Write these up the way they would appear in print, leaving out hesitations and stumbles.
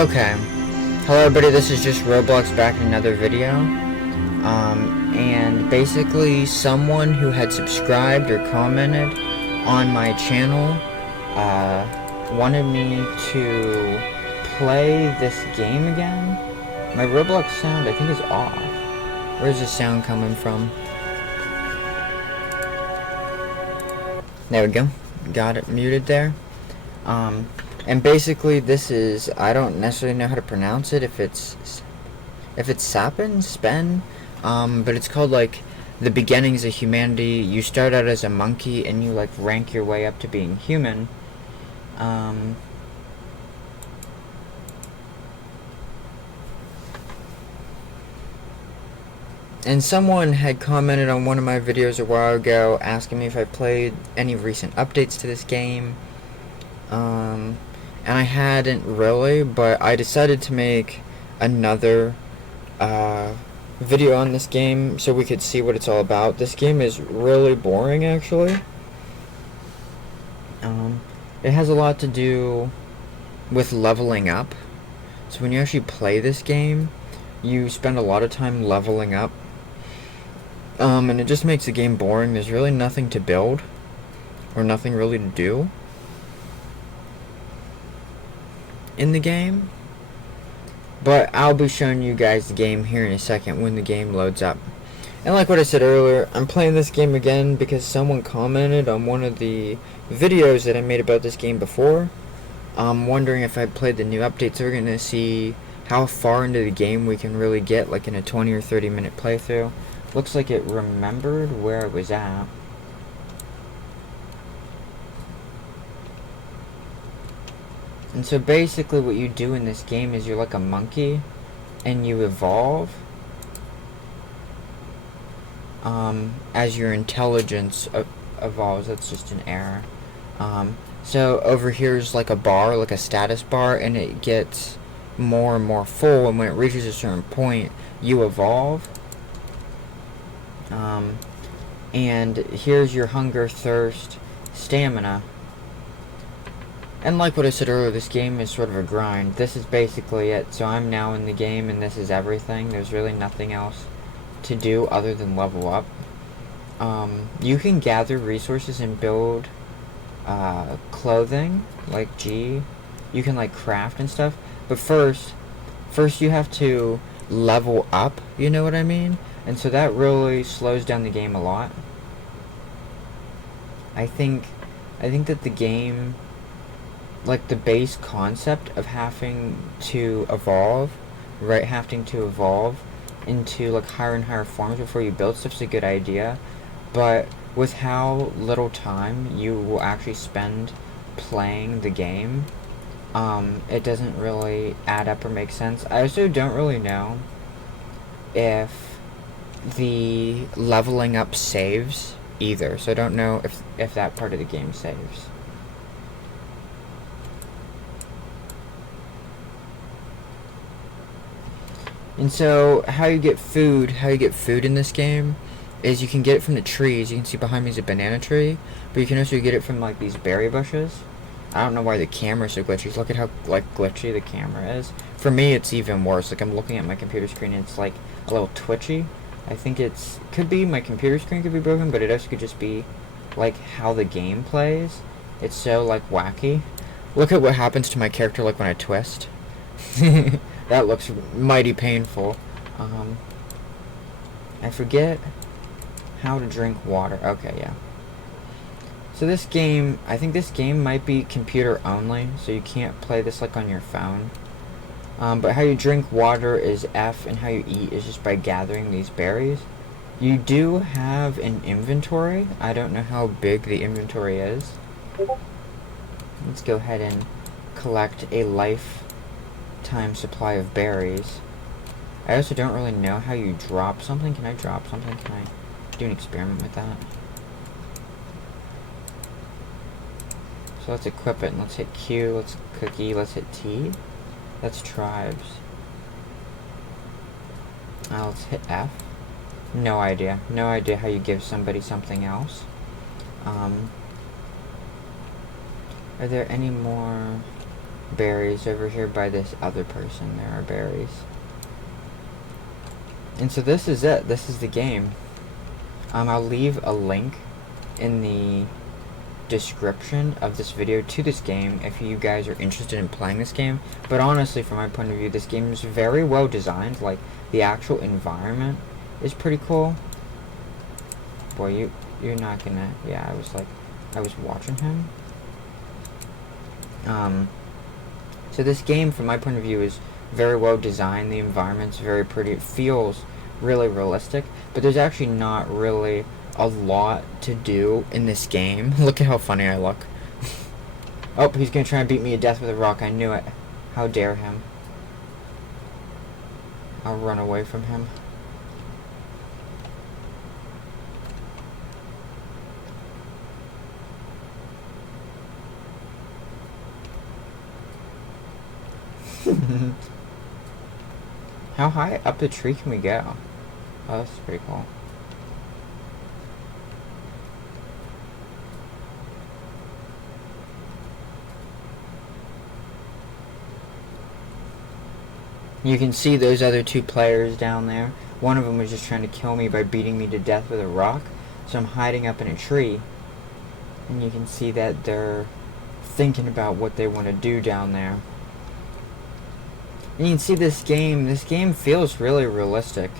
Okay. Hello everybody, this is just Roblox back in another video. And basically someone who had subscribed or commented on my channel, wanted me to play this game again. My Roblox sound, I think, is off. Where's the sound coming from? There we go. Got it muted there. And basically this is, I don't necessarily know how to pronounce it, if it's SAPIEN, but it's called, like, the beginnings of humanity. You start out as a monkey and you, like, rank your way up to being human. And someone had commented on one of my videos a while ago asking me if I played any recent updates to this game. And I hadn't really, but I decided to make another video on this game so we could see what it's all about. This game is really boring, actually. It has a lot to do with leveling up. So when you actually play this game, you spend a lot of time leveling up. And it just makes the game boring. There's really nothing to build, or nothing really to do in the game. But I'll be showing you guys the game here in a second when the game loads up. And like what I said earlier, I'm playing this game again because someone commented on one of the videos that I made about this game before, wondering if I played the new updates. So we're going to see how far into the game we can really get, like in a 20 or 30 minute playthrough. Looks like it remembered where I was at. And so basically what you do in this game is you're like a monkey and you evolve as your intelligence evolves. That's just an error. So over here is like a bar, like a status bar, and it gets more and more full, and when it reaches a certain point you evolve. And here's your hunger, thirst, stamina. And like what I said earlier, this game is sort of a grind. This is basically it. So I'm now in the game and this is everything. There's really nothing else to do other than level up. You can gather resources and build clothing, like G. You can like craft and stuff. But first you have to level up, you know what I mean? And so that really slows down the game a lot. I think that the game, like the base concept of having to evolve into like higher and higher forms before you build stuff's a good idea, but with how little time you will actually spend playing the game, it doesn't really add up or make sense. I also don't really know if the leveling up saves either, so I don't know if that part of the game saves. And so how you get food in this game is you can get it from the trees. You can see behind me is a banana tree, but you can also get it from like these berry bushes. I don't know why the camera's so glitchy. Look at how like glitchy the camera is. For me it's even worse. Like I'm looking at my computer screen and it's like a little twitchy. I think could be my computer screen could be broken, but it also could just be like how the game plays. It's so like wacky. Look at what happens to my character like when I twist. That looks mighty painful. I forget how to drink water. Okay, yeah. So this game, I think this game might be computer only, so you can't play this like on your phone. But how you drink water is F, and how you eat is just by gathering these berries. You do have an inventory. I don't know how big the inventory is. Let's go ahead and collect a lifetime supply of berries. I also don't really know how you drop something. Can I drop something? Can I do an experiment with that? So let's equip it and let's hit Q, let's cookie, let's hit T. That's tribes. Let's hit F. No idea. No idea how you give somebody something else. Are there any more berries. Over here by this other person, there are berries. And so this is it. This is the game. I'll leave a link in the description of this video to this game if you guys are interested in playing this game. But honestly, from my point of view, this game is very well designed. Like, the actual environment is pretty cool. Boy, you're not gonna... Yeah, I was watching him. So this game, from my point of view, is very well designed. The environment's very pretty. It feels really realistic, but there's actually not really a lot to do in this game. Look at how funny I look. Oh, he's gonna try and beat me to death with a rock. I knew it. How dare him. I'll run away from him. How high up the tree can we go? Oh, that's pretty cool. You can see those other two players down there. One of them was just trying to kill me by beating me to death with a rock. So I'm hiding up in a tree. And you can see that they're thinking about what they want to do down there. And you can see this game feels really realistic,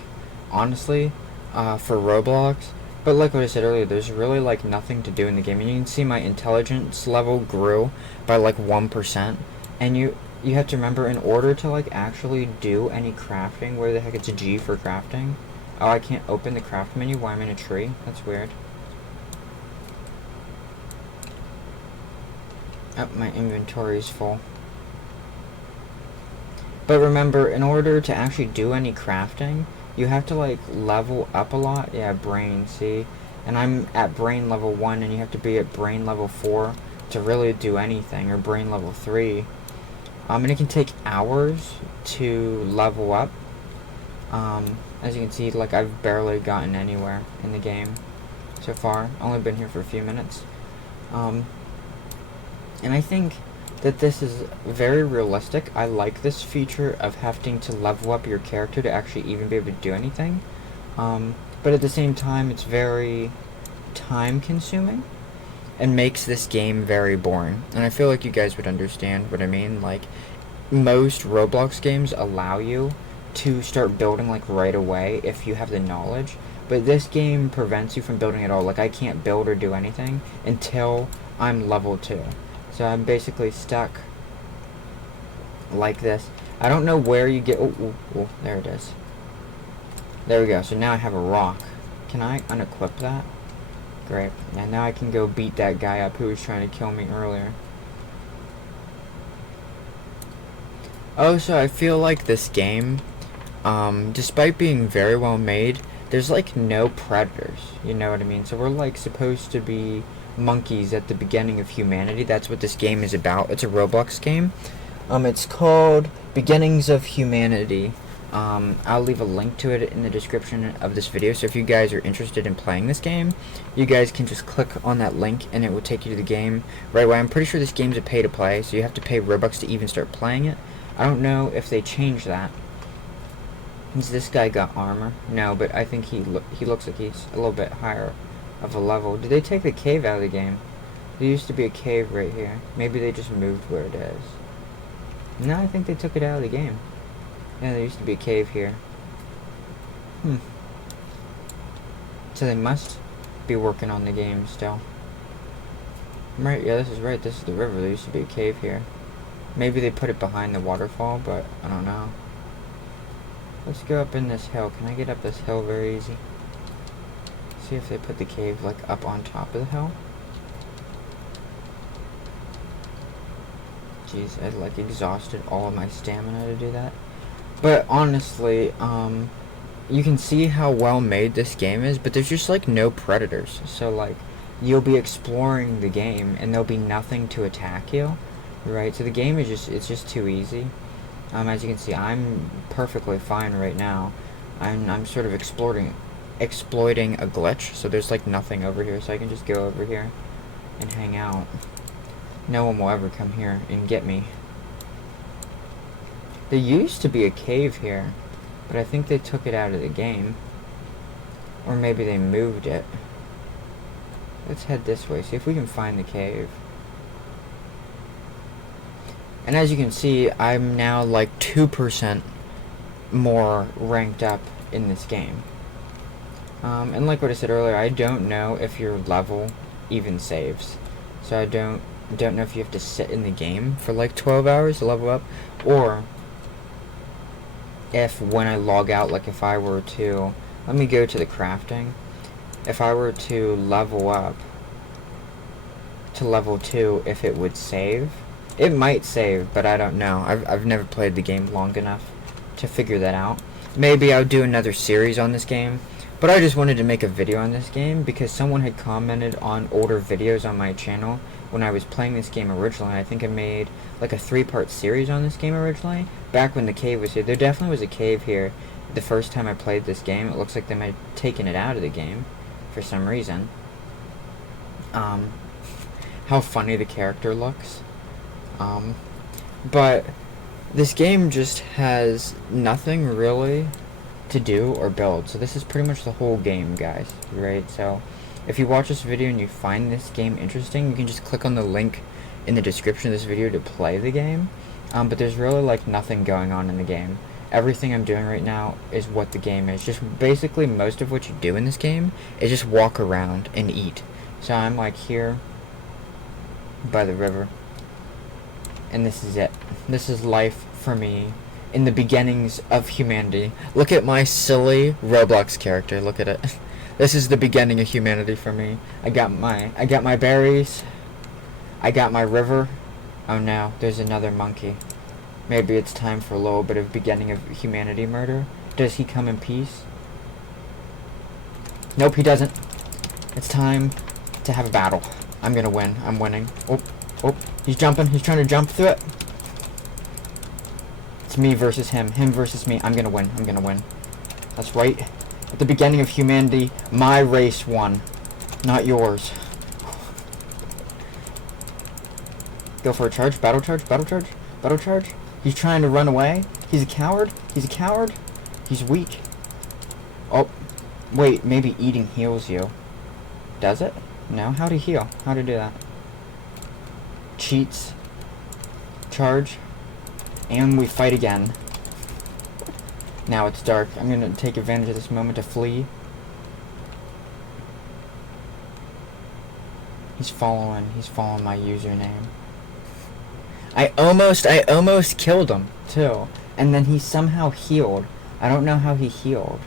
honestly, for Roblox. But like what I said earlier, there's really like nothing to do in the game. And you can see my intelligence level grew by like 1%. And you have to remember, in order to like actually do any crafting, where the heck it's a G for crafting? Oh, I can't open the craft menu while I'm in a tree? That's weird. Oh, my inventory is full. But remember, in order to actually do any crafting, you have to like level up a lot. Yeah, brain, see? And I'm at brain level 1, and you have to be at brain level 4 to really do anything, or brain level 3. And it can take hours to level up. As you can see, like, I've barely gotten anywhere in the game so far. Only been here for a few minutes. And I think that this is very realistic. I like this feature of having to level up your character to actually even be able to do anything. But at the same time, it's very time consuming and makes this game very boring. And I feel like you guys would understand what I mean. Like, most Roblox games allow you to start building like right away if you have the knowledge, but this game prevents you from building at all. Like, I can't build or do anything until I'm level 2. So I'm basically stuck like this. I don't know where you get... Oh, there it is. There we go. So now I have a rock. Can I unequip that? Great. And now I can go beat that guy up who was trying to kill me earlier. Oh, so I feel like this game, despite being very well made, there's like no predators. You know what I mean? So we're like supposed to be monkeys at the beginning of humanity. That's what this game is about. It's a Roblox game. It's called Beginnings of Humanity. I'll leave a link to it in the description of this video, so if you guys are interested in playing this game, you guys can just click on that link and it will take you to the game right away. I'm pretty sure this game's a pay to play, so you have to pay Robux to even start playing it. I don't know if they changed that. Has this guy got armor? No, but I think he looks like he's a little bit higher of a level. Did they take the cave out of the game? There used to be a cave right here. Maybe they just moved where it is. No, I think they took it out of the game. Yeah, there used to be a cave here. So they must be working on the game still. Right, yeah, this is right. This is the river. There used to be a cave here. Maybe they put it behind the waterfall, but I don't know. Let's go up in this hill. Can I get up this hill very easy? See if they put the cave like up on top of the hill. Jeez, I like exhausted all of my stamina to do that. But honestly, you can see how well made this game is, but there's just like no predators. So like, you'll be exploring the game and there'll be nothing to attack you, right? So the game is it's just too easy. As you can see, I'm perfectly fine right now. I'm sort of exploiting a glitch, so there's like nothing over here, so I can just go over here and hang out. No one will ever come here and get me. There used to be a cave here, but I think they took it out of the game. Or maybe they moved it. Let's head this way, see if we can find the cave. And as you can see, I'm now like 2% more ranked up in this game. And like what I said earlier, I don't know if your level even saves. So I don't know if you have to sit in the game for like 12 hours to level up, or if when I log out, like if I were to, let me go to the crafting, if I were to level up to level 2, if it would save. It might save, but I don't know. I've never played the game long enough to figure that out. Maybe I'll do another series on this game, but I just wanted to make a video on this game because someone had commented on older videos on my channel when I was playing this game originally. I think I made like a 3-part series on this game originally, back when the cave was here. There definitely was a cave here the first time I played this game. It looks like they might have taken it out of the game for some reason. How funny the character looks. But this game just has nothing really to do or build. So this is pretty much the whole game, guys, right? So if you watch this video and you find this game interesting, you can just click on the link in the description of this video to play the game. But there's really like nothing going on in the game. Everything I'm doing right now is what the game is. Just basically most of what you do in this game is just walk around and eat. So I'm like here by the river, and this is it. This is life for me in the beginnings of humanity. Look at my silly Roblox character. Look at it. This is the beginning of humanity for me. I got my berries. I got my river. Oh no, there's another monkey. Maybe it's time for a little bit of beginning of humanity murder. Does he come in peace? Nope, he doesn't. It's time to have a battle. I'm gonna win. I'm winning. Oh, he's jumping. He's trying to jump through it. It's me versus him. Him versus me. I'm gonna win. I'm gonna win. That's right. At the beginning of humanity, my race won, not yours. Go for a charge. Battle charge. Battle charge. Battle charge. He's trying to run away. He's a coward. He's a coward. He's weak. Oh, wait. Maybe eating heals you. Does it? No? How to heal? How to do that? Cheats. Charge. And we fight again. Now it's dark. I'm gonna take advantage of this moment to flee. He's following my username. I almost killed him too. And then he somehow healed. I don't know how he healed.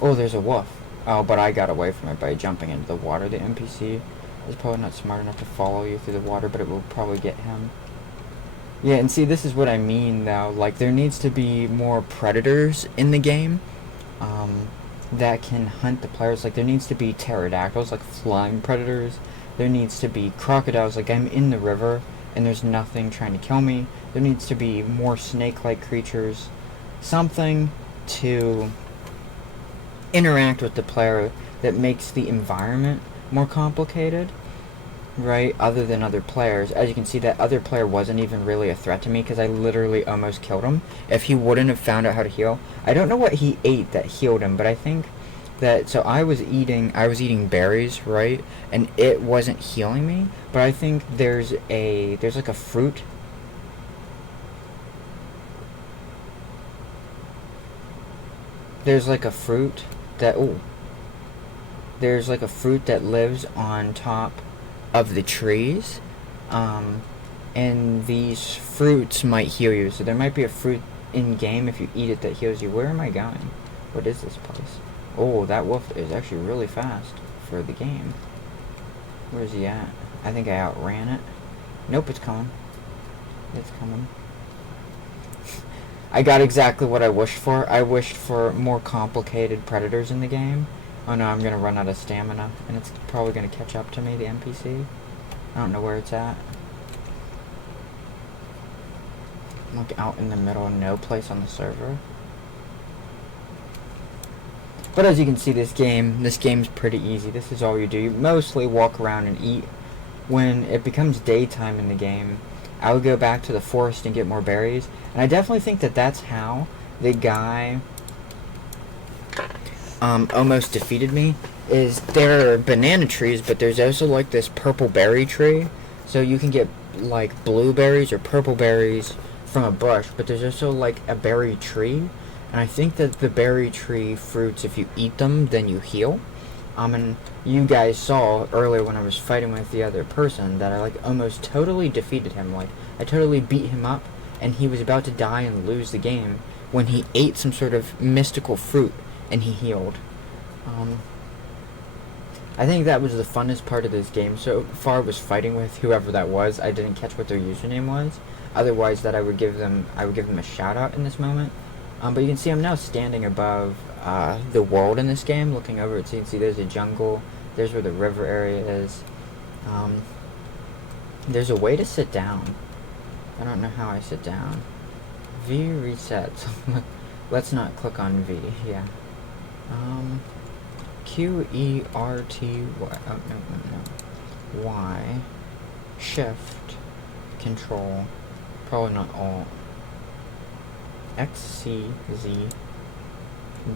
Oh, there's a wolf. Oh, but I got away from it by jumping into the water. The NPC is probably not smart enough to follow you through the water, but it will probably get him. Yeah, and see, this is what I mean, though. Like, there needs to be more predators in the game that can hunt the players. Like, there needs to be pterodactyls, like flying predators. There needs to be crocodiles. Like, I'm in the river, and there's nothing trying to kill me. There needs to be more snake-like creatures. Something to interact with the player that makes the environment more complicated, right, other than other players. As you can see, that other player wasn't even really a threat to me because I literally almost killed him if he wouldn't have found out how to heal. I don't know what he ate that healed him, but I think that, so I was eating berries, right, and it wasn't healing me, but I think there's like a fruit. There's like a fruit that, there's like a fruit that lives on top of the trees, and these fruits might heal you. So there might be a fruit in game if you eat it that heals you. Where am I going? What is this place? Oh, that wolf is actually really fast for the game. Where is he at? I think I outran it. Nope, it's coming. It's coming. I got exactly what I wished for. I wished for more complicated predators in the game. Oh no, I'm gonna run out of stamina, and it's probably gonna catch up to me, the NPC. I don't know where it's at. I'm like out in the middle of no place on the server. But as you can see, this game's pretty easy. This is all you do. You mostly walk around and eat. When it becomes daytime in the game, I would go back to the forest and get more berries. And I definitely think that that's how the guy almost defeated me. Is there are banana trees, but there's also like this purple berry tree. So you can get like blueberries or purple berries from a bush, but there's also like a berry tree. And I think that the berry tree fruits, if you eat them, then you heal. And you guys saw earlier when I was fighting with the other person that I like almost totally defeated him. Like I totally beat him up, and he was about to die and lose the game when he ate some sort of mystical fruit and he healed. I think that was the funnest part of this game so far, was fighting with whoever that was. I didn't catch what their username was. Otherwise, that I would give them a shout out in this moment. But you can see I'm now standing above the world in this game, looking over it. So you can see there's a jungle. There's where the river area is. There's a way to sit down. I don't know how I sit down. V resets. Let's not click on V. Yeah. Q E R T Y. Oh no. Y. Shift. Control. Probably not Alt. X C Z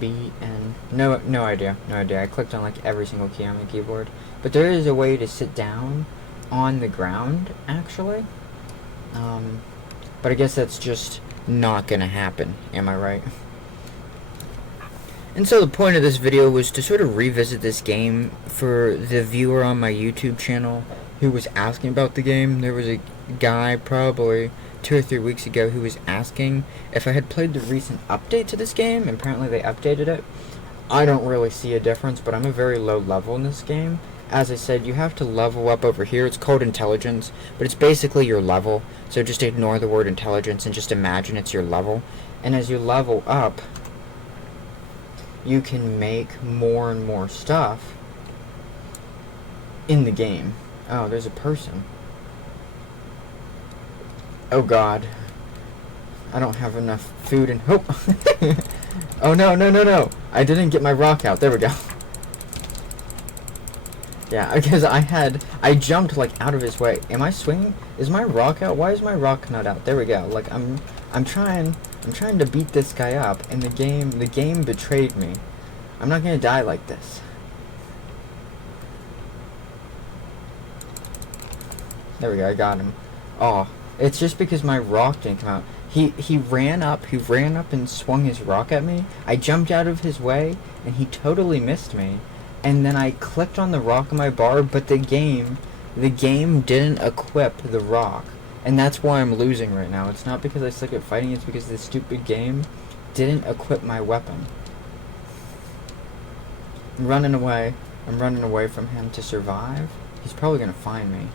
B N. No idea. No idea. I clicked on like every single key on my keyboard. But there is a way to sit down on the ground, actually. But I guess that's just not gonna happen. Am I right? And so the point of this video was to sort of revisit this game for the viewer on my YouTube channel who was asking about the game. There was a guy probably 2 or 3 weeks ago who was asking if I had played the recent update to this game. Apparently they updated it. I don't really see a difference, but I'm a very low level in this game. As I said, you have to level up over here. It's called intelligence, but it's basically your level. So just ignore the word intelligence and just imagine it's your level. And as you level up, you can make more and more stuff in the game. Oh, there's a person. Oh god. I don't have enough food and hope. Oh no. I didn't get my rock out. There we go. Yeah, because I jumped like out of his way. Am I swinging? Is my rock out? Why is my rock not out? There we go. Like I'm trying to beat this guy up, and the game betrayed me. I'm not gonna die like this. There we go, I got him. Oh, it's just because my rock didn't come out. He ran up and swung his rock at me. I jumped out of his way, and he totally missed me. And then I clicked on the rock on my bar, but the game didn't equip the rock. And that's why I'm losing right now. It's not because I suck at fighting, it's because the stupid game didn't equip my weapon. I'm running away from him to survive. He's probably gonna find me.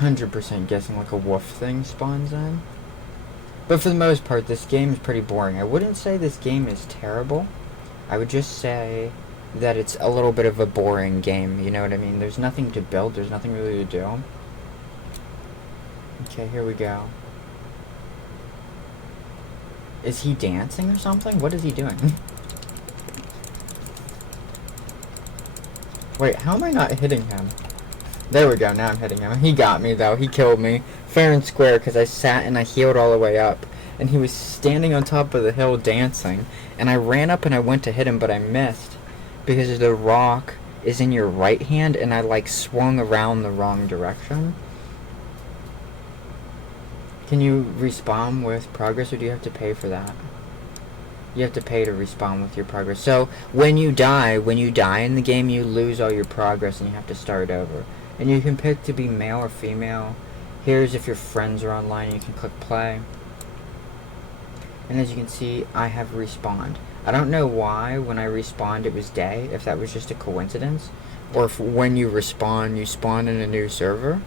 100% guessing like a wolf thing spawns in. But for the most part, this game is pretty boring. I wouldn't say this game is terrible. I would just say that it's a little bit of a boring game, you know what I mean? There's nothing to build, there's nothing really to do. Okay, here we go. Is he dancing or something? What is he doing? Wait, how am I not hitting him? There we go, now I'm hitting him. He got me though, he killed me. Fair and square, because I sat and I healed all the way up. And he was standing on top of the hill dancing. And I ran up and I went to hit him, but I missed. Because the rock is in your right hand, and I like swung around the wrong direction. Can you respawn with progress, or do you have to pay for that? You have to pay to respawn with your progress. So when you die in the game, you lose all your progress and you have to start over. And you can pick to be male or female. Here's if your friends are online, you can click play. And as you can see, I have respawned. I don't know why when I respawned it was day, if that was just a coincidence, or if when you respawn, you spawn in a new server.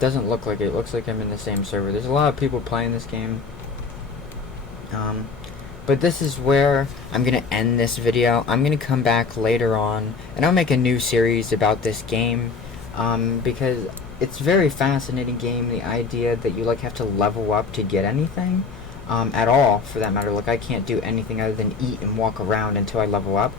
Doesn't look like it. It looks like I'm in the same server. There's a lot of people playing this game. But this is where I'm going to end this video. I'm going to come back later on, and I'll make a new series about this game, because it's a very fascinating game, the idea that you like have to level up to get anything. At all, for that matter. Like, I can't do anything other than eat and walk around until I level up.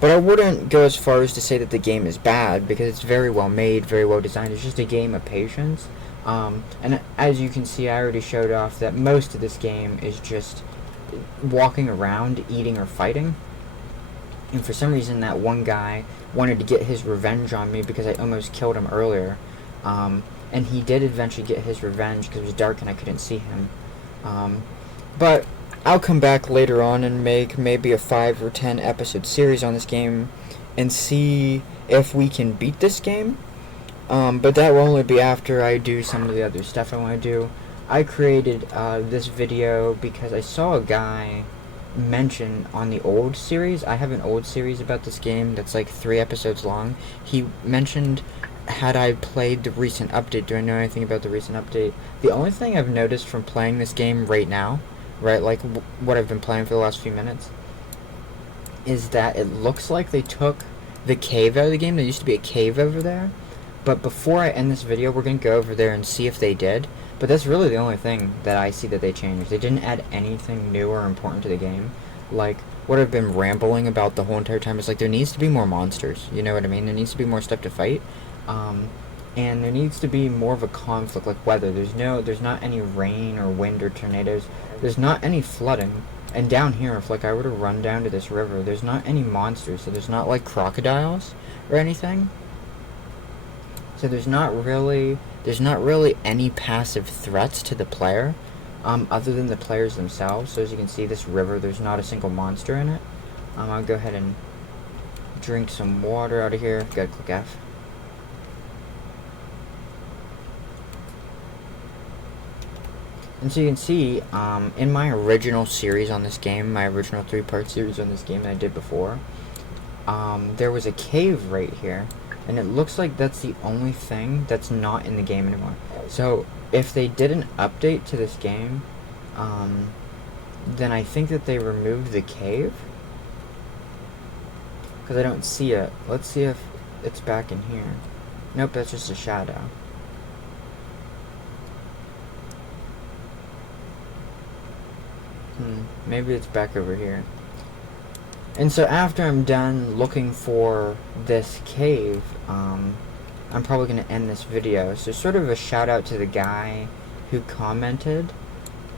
But I wouldn't go as far as to say that the game is bad, because it's very well made, very well designed. It's just a game of patience. And as you can see, I already showed off that most of this game is just walking around, eating, or fighting. And for some reason, that one guy wanted to get his revenge on me because I almost killed him earlier. And he did eventually get his revenge because it was dark and I couldn't see him. But I'll come back later on and make maybe a 5 or 10 episode series on this game and see if we can beat this game. But that will only be after I do some of the other stuff I want to do. I created this video because I saw a guy mention on the old series. I have an old series about this game that's like 3 episodes long. He mentioned, had I played the recent update? Do I know anything about the recent update? The only thing I've noticed from playing this game right now, right, like what I've been playing for the last few minutes, is that it looks like they took the cave out of the game. There used to be a cave over there. But before I end this video, we're going to go over there and see if they did. But that's really the only thing that I see that they changed. They didn't add anything new or important to the game. Like, what I've been rambling about the whole entire time is, like, there needs to be more monsters. You know what I mean? There needs to be more stuff to fight. And there needs to be more of a conflict, like weather. There's not any rain or wind or tornadoes. There's not any flooding. And down here, if, like, I were to run down to this river, there's not any monsters. So there's not, like, crocodiles or anything. So there's not really any passive threats to the player, other than the players themselves. So as you can see, this river, there's not a single monster in it. I'll go ahead and drink some water out of here. Gotta click F. And so you can see, in my original series on this game, my original 3-part series on this game that I did before, there was a cave right here. And it looks like that's the only thing that's not in the game anymore. So if they did an update to this game, then I think that they removed the cave. Because I don't see it. Let's see if it's back in here. Nope, that's just a shadow. Maybe it's back over here. And so after I'm done looking for this cave, I'm probably going to end this video. So sort of a shout out to the guy who commented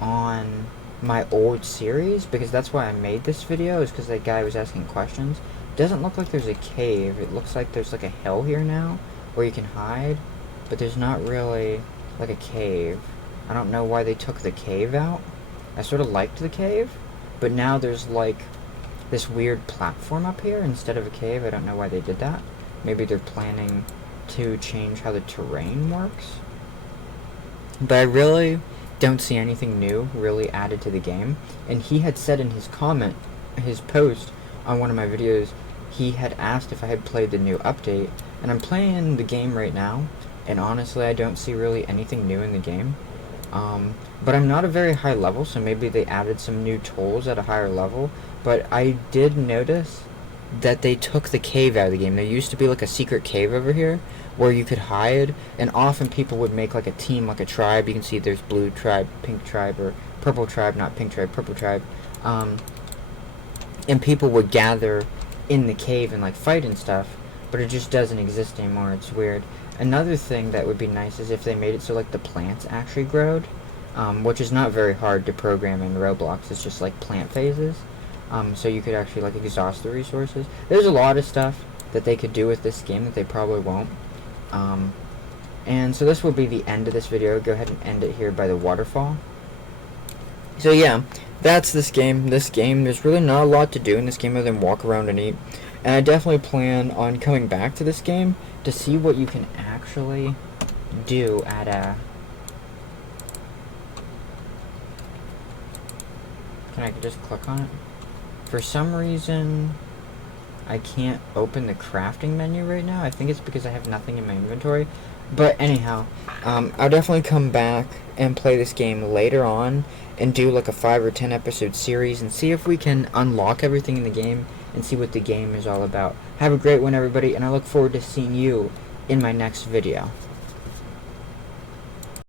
on my old series, because that's why I made this video, is because that guy was asking questions. It doesn't look like there's a cave. It looks like there's like a hill here now where you can hide, but there's not really like a cave. I don't know why they took the cave out. I sort of liked the cave, but now there's like this weird platform up here instead of a cave. I don't know why they did that. Maybe they're planning to change how the terrain works. But I really don't see anything new really added to the game. And he had said in his comment, his post on one of my videos, he had asked if I had played the new update. And I'm playing the game right now, and honestly I don't see really anything new in the game. But I'm not a very high level, so maybe they added some new tools at a higher level. But I did notice that they took the cave out of the game. There used to be like a secret cave over here where you could hide, and often people would make like a team, like a tribe. You can see there's blue tribe, pink tribe, or purple tribe, not pink tribe, purple tribe. And people would gather in the cave and like fight and stuff, but it just doesn't exist anymore. It's weird. Another thing that would be nice is if they made it so like the plants actually growed, which is not very hard to program in Roblox. It's just like plant phases. So you could actually like exhaust the resources. There's a lot of stuff that they could do with this game that they probably won't. And so this will be the end of this video. Go ahead and end it here by the waterfall. So yeah, that's this game. There's really not a lot to do in this game other than walk around and eat. And I definitely plan on coming back to this game to see what you can actually do at a... Can I just click on it? For some reason, I can't open the crafting menu right now. I think it's because I have nothing in my inventory. But anyhow, I'll definitely come back and play this game later on and do like a 5 or 10 episode series and see if we can unlock everything in the game and see what the game is all about. Have a great one, everybody, and I look forward to seeing you in my next video.